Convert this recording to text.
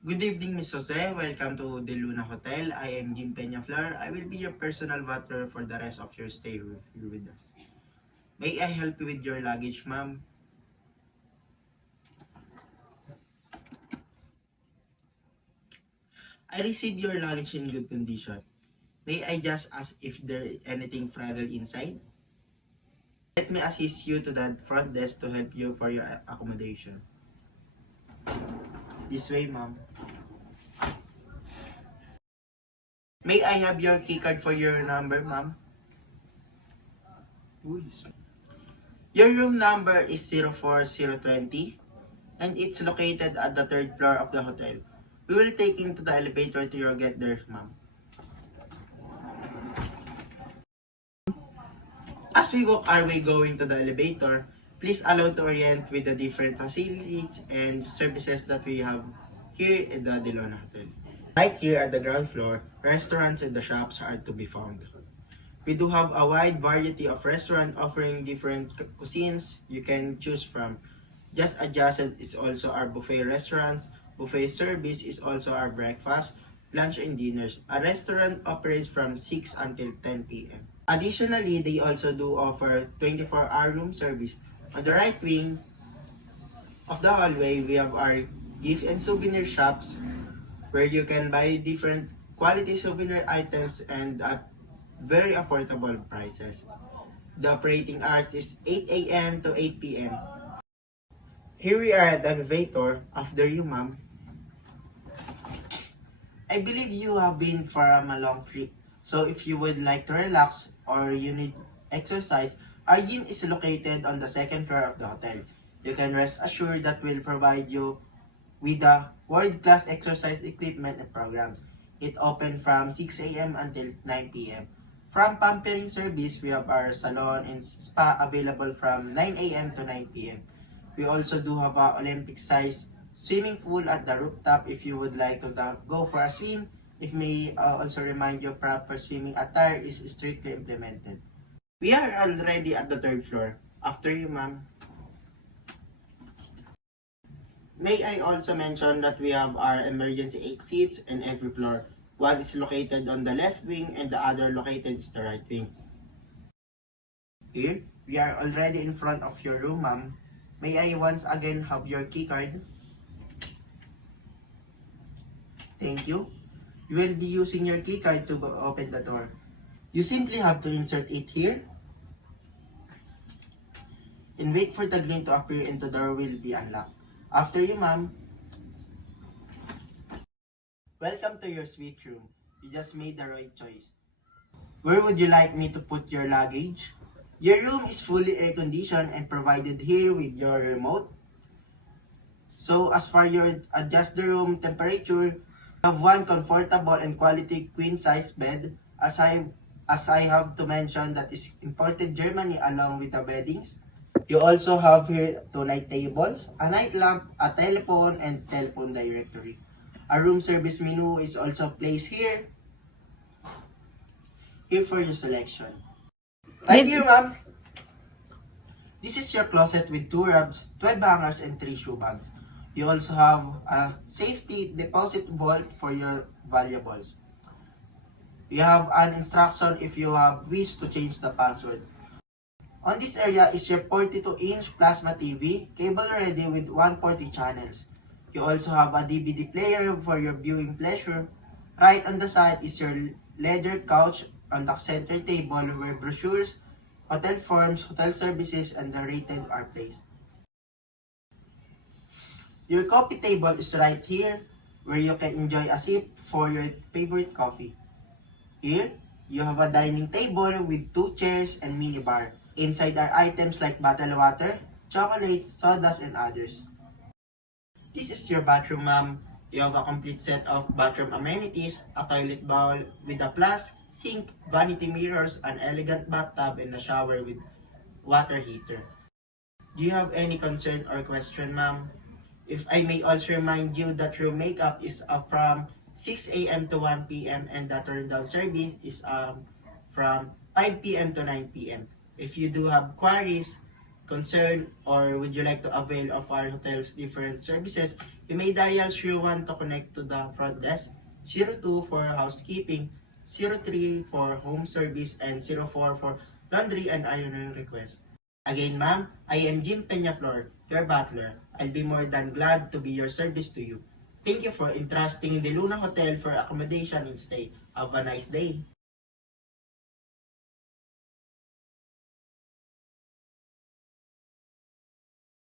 Good evening, Miss Jose. Welcome to the Luna Hotel. I am Jim Peñaflor. I will be your personal butler for the rest of your stay here with us. May I help you with your luggage, ma'am? I received your luggage in good condition. May I just ask if there is anything fragile inside? Let me assist you to the front desk to help you for your accommodation. This way, ma'am. May I have your key card for your number, ma'am? Your room number is 04020 and it's located at the third floor of the hotel. We will take you to the elevator till you get there, ma'am. As we walk our way going to the elevator, please allow to orient with the different facilities and services that we have here in the Delona Hotel. Right here at the ground floor, restaurants and the shops are to be found. We do have a wide variety of restaurants offering different cuisines you can choose from. Just adjacent is also our buffet restaurants. Buffet service is also our breakfast, lunch, and dinners. A restaurant operates from 6 until 10 p.m. Additionally, they also do offer 24-hour room service. On the right wing of the hallway, we have our gift and souvenir shops where you can buy different quality souvenir items and at very affordable prices. The operating hours is 8 a.m. to 8 p.m. Here we are at the elevator. After you, ma'am. I believe you have been from a long trip. So if you would like to relax or you need exercise, our gym is located on the second floor of the hotel. You can rest assured that we'll provide you with the world-class exercise equipment and programs. It open from 6 a.m. until 9 p.m. From pampering service, we have our salon and spa available from 9 a.m. to 9 p.m. We also do have a Olympic-size swimming pool at the rooftop if you would like to go for a swim. If may also remind you, proper swimming attire is strictly implemented. We are already at the third floor. After you, ma'am. May I also mention that we have our emergency exits in every floor. One is located on the left wing and the other located is the right wing. Here, we are already in front of your room, ma'am. May I once again have your key card? Thank you. You will be using your key card to open the door. You simply have to insert it here and wait for the green to appear and the door will be unlocked. After you, ma'am. Welcome to your suite room. You just made the right choice. Where would you like me to put your luggage? Your room is fully air conditioned and provided here with your remote. So as far your adjust the room temperature, you have one comfortable and quality queen size bed. As I have to mention that is imported Germany along with the beddings. You also have here two night tables, a night lamp, a telephone, and telephone directory. A room service menu is also placed here for your selection. Right here, ma'am. This is your closet with 2 rubs, 12 hangers, and 3 shoe bags. You also have a safety deposit vault for your valuables. You have an instruction if you have wish to change the password. On this area is your 42-inch plasma TV, cable ready with 140 channels. You also have a DVD player for your viewing pleasure. Right on the side is your leather couch on the center table where brochures, hotel forms, hotel services, and the rated are placed. Your coffee table is right here where you can enjoy a sip for your favorite coffee. Here, you have a dining table with 2 chairs and mini bar. Inside are items like bottled water, chocolates, sodas, and others. This is your bathroom, ma'am. You have a complete set of bathroom amenities, a toilet bowl with a plus, sink, vanity mirrors, an elegant bathtub, and a shower with water heater. Do you have any concern or question, ma'am? If I may also remind you that your makeup is from 6 a.m. to 1 p.m. and the turn down service is from 5 p.m. to 9 p.m. If you do have queries, concerned or would you like to avail of our hotel's different services, you may dial 01 to connect to the front desk, 02 for housekeeping, 03 for home service, and 04 for laundry and ironing request. Again, ma'am, I am Jim Peñaflor, your butler. I'll be more than glad to be your service to you. Thank you for entrusting the Luna Hotel for accommodation and stay. Have a nice day.